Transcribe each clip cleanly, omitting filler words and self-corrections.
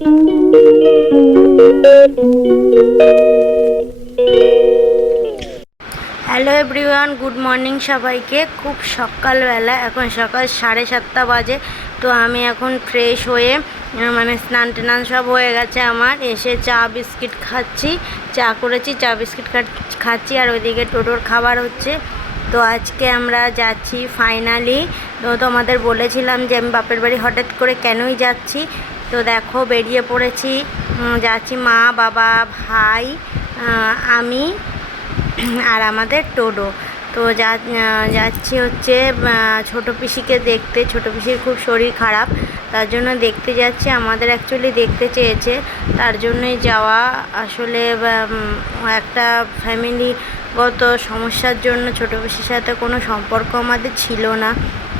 Hello everyone, good morning সবাইকে। খুব সকালবেলা, এখন সকাল 7:30 বাজে। তো আমি এখন ফ্রেশ হয়ে মানে স্নান টান সব হয়ে গেছে আমার। এসে চা বিস্কিট খাচ্ছি, চা করেছি, চা বিস্কিট খাচ্ছি। আর ওইদিকে টোটোর খাবার হচ্ছে। তো আজকে আমরা যাচ্ছি ফাইনালি। তো তোমাদের বলেছিলাম যে আমি বাপের বাড়ি হঠাৎ করে কেনই যাচ্ছি। তো দেখো বেরিয়ে পড়েছি, যাচ্ছি মা, বাবা, ভাই, আমি আর আমাদের টোটো। তো যাচ্ছি হচ্ছে ছোটো পিসিকে দেখতে। ছোটো পিসির খুব শরীর খারাপ, তার জন্য দেখতে যাচ্ছি। আমাদের অ্যাকচুয়ালি দেখতে চেয়েছে, তার জন্যই যাওয়া। আসলে একটা ফ্যামিলিগত সমস্যার জন্য ছোটো পিসির সাথে কোনো সম্পর্ক আমাদের ছিল না।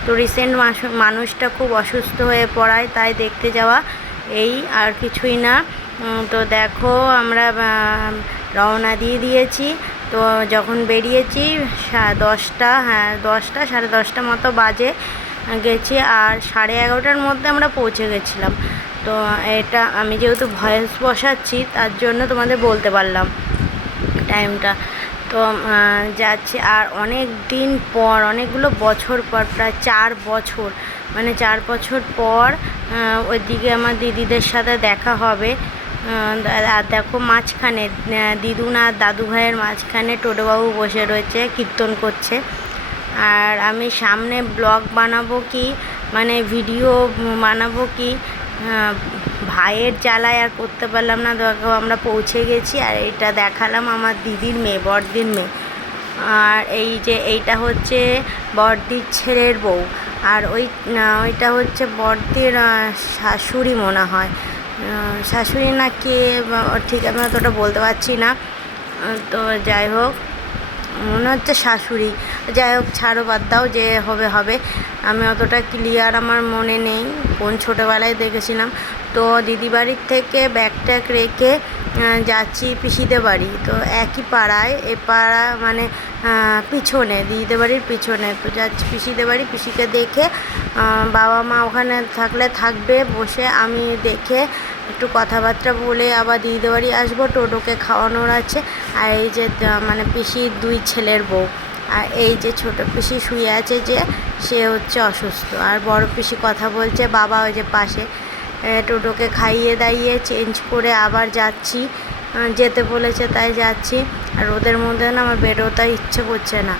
তো রিসেন্ট মানুষটা খুব অসুস্থ হয়ে পড়ায়, তাই দেখতে যাওয়া, এই আর কিছুই না। তো দেখো আমরা রওনা দিয়েছি। তো যখন বেরিয়েছি 10টা, হ্যাঁ 10টা, 10:30 মতো বাজে গেছি। আর 11:30টার মধ্যে আমরা পৌঁছে গেছিলাম। তো এটা আমি যেহেতু ভয়েস বসাচ্ছি, তার জন্য তোমাদের বলতে পারলাম টাইমটা। তো যাচ্ছি। আর অনেক দিন পর, অনেকগুলো বছর পর, প্রায় 4 বছর, মানে 4 বছর পর ওইদিকে আমার দিদিদের সাথে দেখা হবে। আর দেখো মাঝখানে দিদুন আর দাদু ভাইয়ের মাঝখানে টোটোবাবু বসে রয়েছে, কীর্তন করছে। আর আমি সামনে ব্লগ বানাবো কি, মানে ভিডিও বানাবো কি, ভাইয়ের জ্বালায় আর করতে পারলাম না। দেখো আমরা পৌঁছে গেছি। আর এটা দেখালাম আমার দিদির মেয়ে, বড়দির মেয়ে। আর এই যে এইটা হচ্ছে বড়দির ছেলের বউ। আর ওইটা হচ্ছে বড়দির শাশুড়ি মনে হয়, শাশুড়ি না কে ঠিক আমি অতটা বলতে পারছি না। তো যাই হোক, মনে হচ্ছে শাশুড়ি। যাই হোক, ছাড়ো, বাদ দাও, যে হবে হবে। আমি অতটা ক্লিয়ার আমার মনে নেই, কোন ছোটোবেলায় দেখেছিলাম। তো দিদি বাড়ির থেকে ব্যাগ ট্যাগ রেখে যাচ্ছি পিসিদের বাড়ি। তো একই পাড়ায়, এ পাড়া মানে পিছনে, দিদিদের বাড়ির পিছনে। তো যাচ্ছি পিসিদের বাড়ি, পিসিকে দেখে, বাবা মা ওখানে থাকলে থাকবে বসে, আমি দেখে একটু কথাবার্তা বলে আবার দিদিদের বাড়ি আসবো। টোটোকে খাওয়ানোর আছে। আর এই যে মানে পিসির 2 ছেলের বউ। আর এই যে ছোটো পিসি শুয়ে আছে, যে সে হচ্ছে অসুস্থ। আর বড় পিসি কথা বলছে, বাবা ওই যে পাশে। টোটোকে খাইয়ে দাইয়ে চেঞ্জ করে আবার যাচ্ছি, যেতে বলেছে তাই যাচ্ছি। আর রোদের মধ্যে না আমার বেরোতে ইচ্ছে করছে না,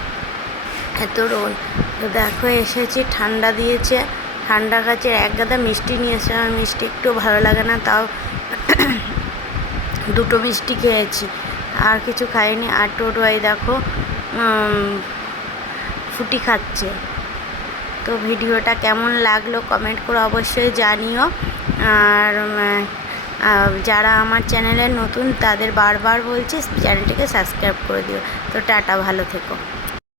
এত রোদ। তো দেখো এসেছি, ঠান্ডা দিয়েছে, ঠান্ডা গাছের এক গাদা মিষ্টি নিয়েছে। আমার মিষ্টি একটু ভালো লাগে না, তাও 2টো মিষ্টি খেয়েছি, আর কিছু খাইনি। আর টোটো এই দেখো ফুটি খাচ্ছে। তো ভিডিওটা কেমন লাগলো কমেন্ট করে অবশ্যই জানিও। আর যারা আমার চ্যানেলে নতুন, তাদের বারবার বলছি চ্যানেলটিকে সাবস্ক্রাইব করে দিও। তো টাটা, ভালো থেকো।